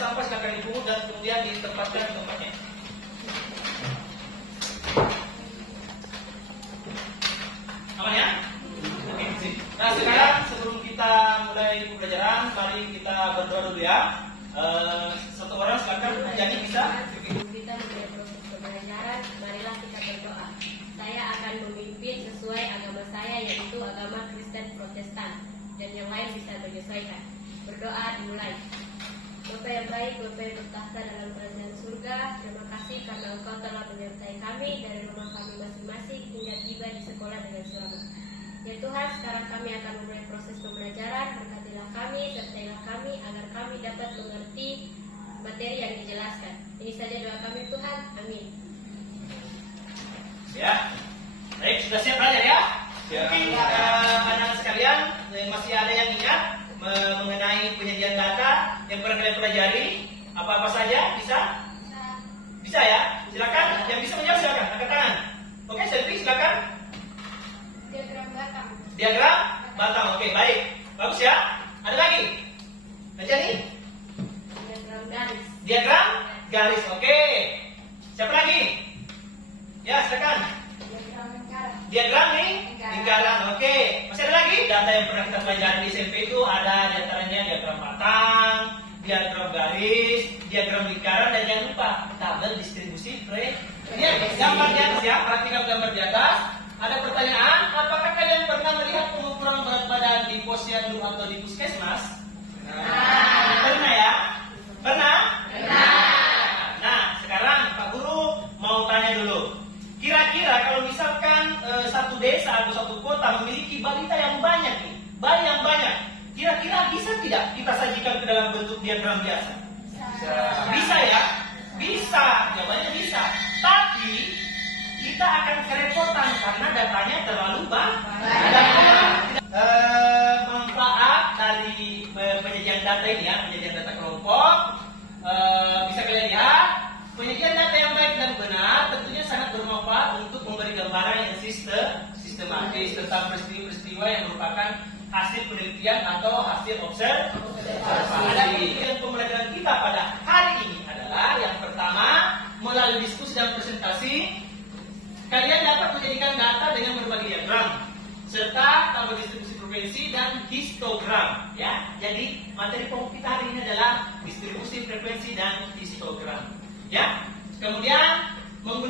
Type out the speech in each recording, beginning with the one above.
sampah silakan dipungut dan kemudian ditempatkan di tempatnya. Aman ya? Oke. Nah sekarang sebelum kita mulai pembelajaran, mari kita berdoa dulu ya. Satu orang silakan, jadi bisa. Kita mulai proses pembelajaran, marilah kita berdoa. Saya akan memimpin sesuai agama saya, yaitu agama Kristen Protestan, dan yang lain bisa menyesuaikan. Berdoa dimulai. Bapa yang baik, Bapa yang bertahta dalam kerajaan surga, terima kasih karena Engkau telah menyertai kami dari rumah kami masing-masing hingga tiba di sekolah dengan selamat. Ya Tuhan, sekarang kami akan memulai proses pembelajaran. Berkatilah kami, sertailah kami agar kami dapat mengerti materi yang dijelaskan. Ini saja doa kami Tuhan. Amin. Ya, baik, sudah siap belajar ya? Mungkin anak-anak sekalian masih ada yang ingat mengenai penyajian data yang pernah kalian pelajari? Apa-apa saja? Bisa? Bisa ya? Silakan. Yang bisa menjawab silakan. Angkat tangan. Oke, Selvi silakan. Diagram batang. Diagram batang. Oke, baik. Bagus ya. Ada lagi? Najani? Diagram garis. Diagram garis. Oke. Siapa lagi? Ya, silakan. Diagram lingkaran. Diagram lingkaran. Oke. Masih ada lagi? Data yang pernah kita pelajari di SMP itu ada diantaranya diagram batang, diagram garis, diagram lingkaran, dan jangan lupa tabel distribusi frekuensi. Ini gambar di atas ya. Perhatikan gambar di atas. Ada pertanyaan, apakah kalian pernah melihat pengukuran berat badan di posyandu atau di puskesmas? Pernah ya? Pernah? Nah, sekarang Pak Guru mau tanya dulu. Kira-kira kalau misalkan satu desa atau satu kota memiliki balita yang banyak nih, bayi yang banyak, kira-kira bisa tidak kita sajikan ke dalam bentuk diagram biasa? Bisa ya? Bisa, jawabannya bisa. Tapi kita akan kerepotan karena datanya terlalu banyak. Manfaat dari penyajian data ini ya, penyajian data kelompok, bisa kalian lihat. Penyajian data yang baik dan benar tentunya sangat bermanfaat untuk memberi gambaran yang sistematis tentang peristiwa-peristiwa yang merupakan hasil penelitian atau hasil observasi. Dan pembelajaran kita pada hari ini adalah yang pertama, melalui diskusi dan presentasi, kalian dapat menjadikan data dengan berbagai diagram serta tabel distribusi frekuensi dan histogram. Ya, jadi materi pokok kita hari ini adalah distribusi frekuensi dan histogram. Ya, kemudian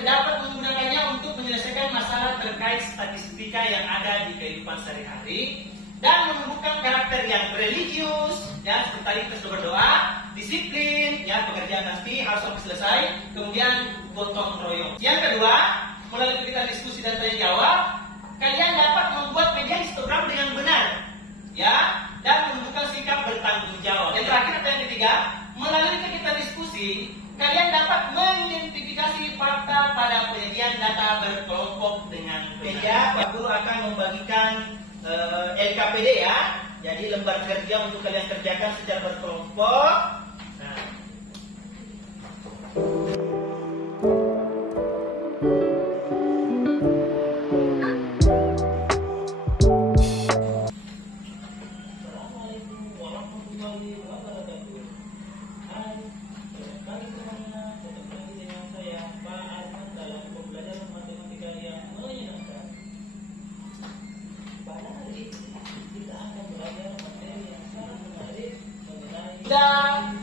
dapat menggunakannya untuk menyelesaikan masalah terkait statistika yang ada di kehidupan sehari-hari dan menumbuhkan karakter yang religius, ya seperti tadi kita sudah berdoa, disiplin, ya pekerjaan nanti harus sampai selesai, kemudian gotong royong. Yang kedua, melalui kegiatan diskusi dan tanya jawab, kalian dapat membuat media histogram dengan benar, ya, dan menunjukkan sikap bertanggung jawab. Yang terakhir atau yang ketiga, melalui kegiatan diskusi, kalian dapat mengidentifikasi fakta pada penyajian data berkelompok dengan benar. Pak Guru akan membagikan LKPD ya, jadi lembar kerja untuk kalian kerjakan secara berkelompok. Nah.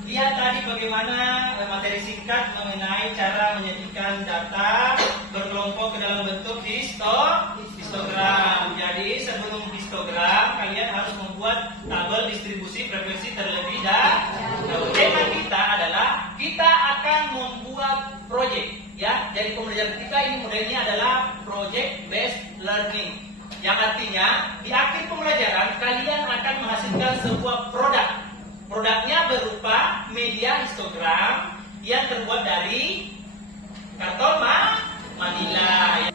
Lihat tadi bagaimana materi singkat mengenai cara menyajikan data berkelompok ke dalam bentuk histogram. Jadi sebelum histogram kalian harus membuat tabel distribusi frekuensi terlebih dahulu. Tema kita adalah kita akan membuat project. Ya, jadi pembelajaran kita ini modelnya adalah project based learning. Yang artinya di akhir pembelajaran kalian akan menghasilkan sebuah produk. Produknya berupa media histogram yang terbuat dari karton manila.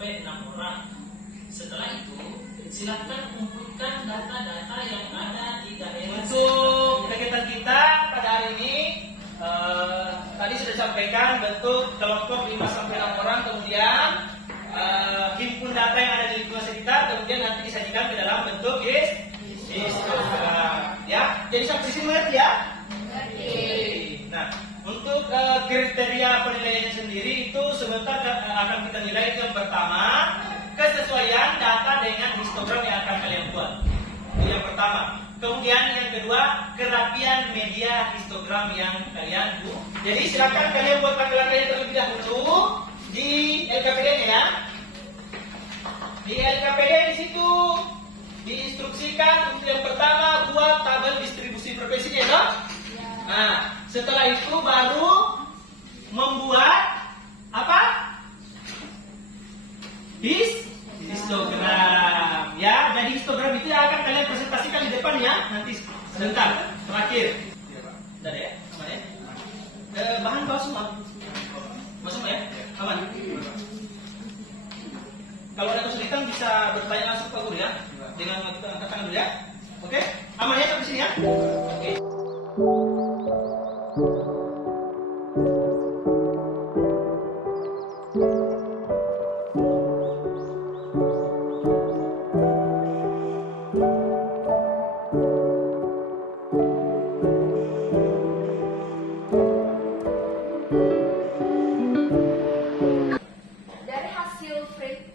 sampai 6 orang. Setelah itu, silakan kumpulkan data-data yang ada di daerah. Untuk kegiatan kita pada hari ini tadi sudah disampaikan bentuk kelompok 5 sampai 6 orang, kemudian himpun data yang ada di lingkungan sekitar, kemudian nanti disajikan ke dalam bentuk histogram. Ya, jadi sampai sini mengerti ya? Oke. Nah, untuk kriteria penilaiannya sendiri itu sebentar akan kita nilai. Yang pertama, kesesuaian data dengan histogram yang akan kalian buat. Itu yang pertama. Kemudian yang kedua, kerapian media histogram yang kalian buat. Jadi silakan kalian buat laki-laki terlebih dahulu di LKPD-nya ya. Di LKPD di situ diinstruksikan untuk yang pertama buat tabel distribusi frekuensinya ya. Nah, setelah itu baru membuat apa? Histogram ya. Jadi histogram itu akan kalian presentasikan di depan ya. Nanti sebentar terakhir. Sudah ya, aman ya. Bahan bawa semua. Bawa semua ya, aman. Kalau ada kesulitan bisa bertanya langsung ke guru ya. Dengan kita angkat tangan dulu ya. Oke, aman ya sampai sini ya. Oke. Dari hasil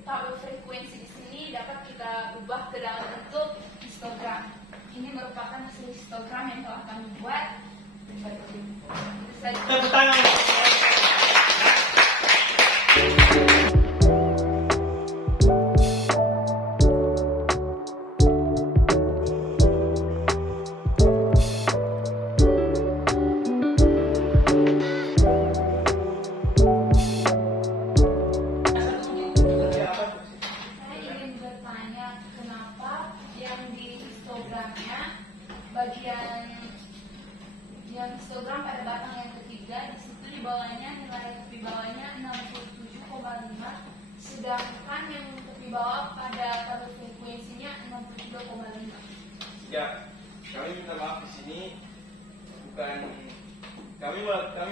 tabel frekuensi di sini dapat kita ubah ke dalam bentuk histogram. Ini merupakan hasil histogram yang telah kami buat. Itu saja. Tepuk tangan. Saya ingin bertanya kenapa yang di histogramnya bagian yang histogram pada batang yang ketiga di situ di bawahnya nilai tepi bawahnya 67,5, sedangkan yang tepi bawah pada tabel frekuensinya 63,5. Ya, kami minta maaf di sini bukan kami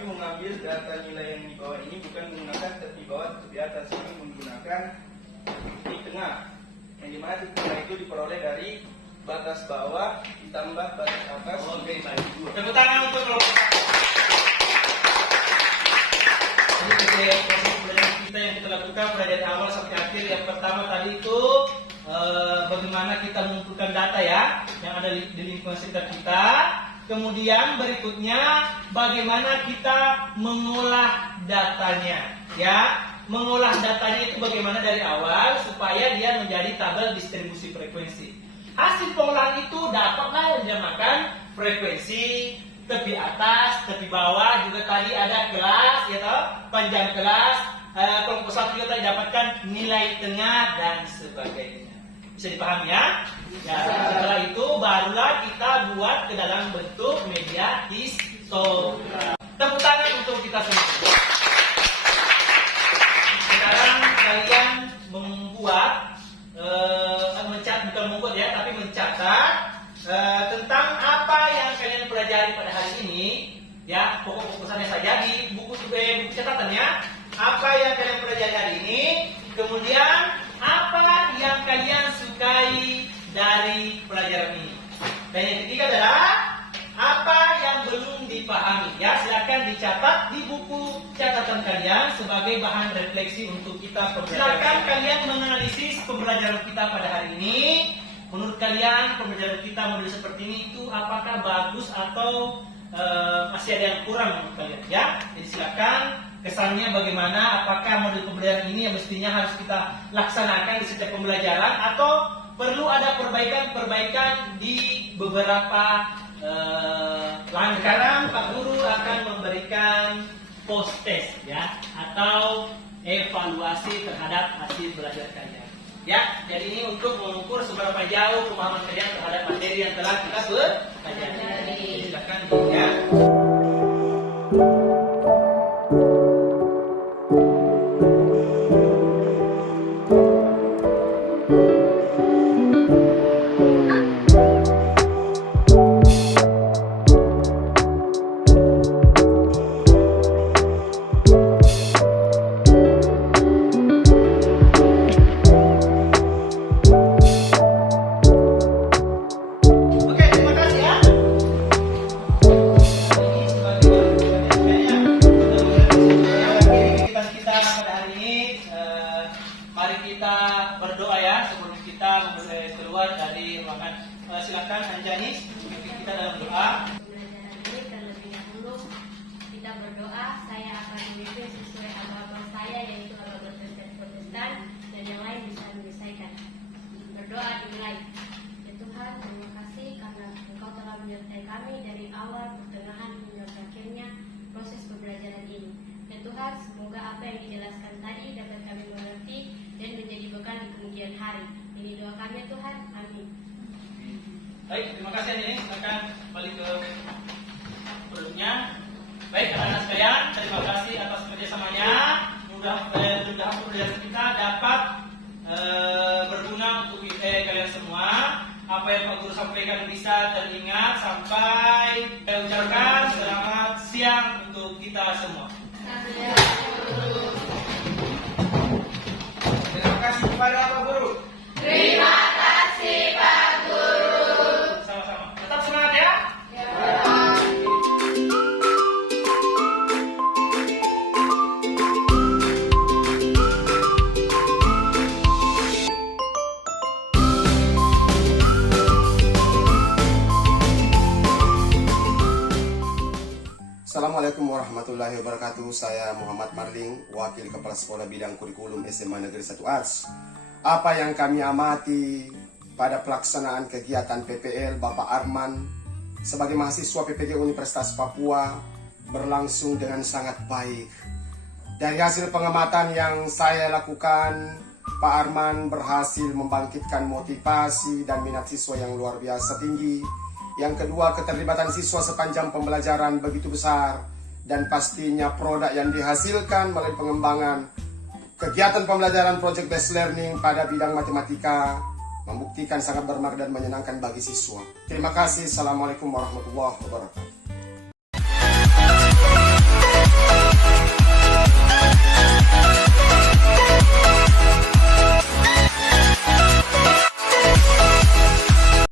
mengambil data nilai yang di bawah ini bukan menggunakan tepi bawah tepi atas, kami menggunakan di tengah, yang dimana di tengah itu diperoleh dari batas bawah ditambah batas atas. Oke, baik. Tepuk tangan untuk kelompok. Ini proses pembelajaran kita yang kita lakukan mulai dari awal sampai akhir. Yang pertama tadi itu bagaimana kita mengumpulkan data ya yang ada di lingkungan sekitar kita. Kemudian berikutnya bagaimana kita mengolah datanya ya. Mengolah datanya itu bagaimana dari awal supaya dia menjadi tabel distribusi frekuensi. Hasil pengolahan itu dapatlah yang dinamakan frekuensi tepi atas, tepi bawah, juga tadi ada kelas ya toh, panjang kelas, kelompok satu juga tadi dapatkan nilai tengah dan sebagainya. Bisa dipahami ya? Ya, setelah itu barulah kita buat ke dalam bentuk media histogram. Tepuk tangan untuk kita semua. Sekarang kalian membuat mencatat tentang apa yang kalian pelajari pada hari ini ya, pokok-pokoknya saja di buku catatannya, apa yang kalian pelajari hari ini, kemudian apa yang kalian sukai dari pelajaran ini, dan yang ketiga adalah apa yang belum dipahami ya. Silakan dicatat di buku catatan kalian sebagai bahan refleksi untuk kita pembelajaran. Silakan kalian menganalisis pembelajaran kita pada hari ini. Menurut kalian pembelajaran kita model seperti ini itu apakah bagus atau masih ada yang kurang menurut kalian ya? Jadi silakan kesannya bagaimana, apakah model pembelajaran ini yang mestinya harus kita laksanakan di setiap pembelajaran atau perlu ada perbaikan di beberapa langkah. Sekarang Pak Guru akan memberikan post test ya, atau evaluasi terhadap hasil belajar kalian. Ya, jadi ini untuk mengukur seberapa jauh pemahaman kalian terhadap materi yang telah kita pelajari. Silakan ya. kita keluar dari ruangan. Silakan Anjanis memimpin kita dalam doa. Pembelajaran ini terlebih dahulu kita berdoa, saya akan memimpin sesuai agama saya yaitu agama Kristen Protestan dan yang lain bisa menyelesaikan. Berdoa dimulai. Ya Tuhan, terima kasih karena Engkau telah menyertai kami dari awal, pertengahan hingga akhirnya proses pembelajaran ini. Ya Tuhan, semoga apa yang dijelaskan tadi dapat kami mengerti dan menjadi bekal di kemudian hari. Ini doa kami ya Tuhan, amin. Baik, terima kasih Anjanis. Silakan balik ke produknya. Baik, anak-anak sekalian, terima kasih atas kerjasamanya. Mudah-mudahan pembelajaran kita dapat berguna untuk kalian semua. Apa yang Pak Guru sampaikan bisa teringat sampai saya ucapkan selamat siang untuk kita semua. Terima kasih kepada Pak Guru. Terima kasih Pak Guru. Sama-sama. Tetap semangat ya. Assalamualaikum warahmatullahi wabarakatuh. Saya Muhammad Marling, Wakil Kepala Sekolah Bidang Kurikulum SMA Negeri 1 Arts. Apa yang kami amati pada pelaksanaan kegiatan PPL Bapak Arman sebagai mahasiswa PPG Universitas Papua berlangsung dengan sangat baik. Dari hasil pengamatan yang saya lakukan, Pak Arman berhasil membangkitkan motivasi dan minat siswa yang luar biasa tinggi. Yang kedua, keterlibatan siswa sepanjang pembelajaran begitu besar, dan pastinya produk yang dihasilkan melalui pengembangan kegiatan pembelajaran project based learning pada bidang matematika membuktikan sangat bermakna dan menyenangkan bagi siswa. Terima kasih. Assalamualaikum warahmatullahi wabarakatuh.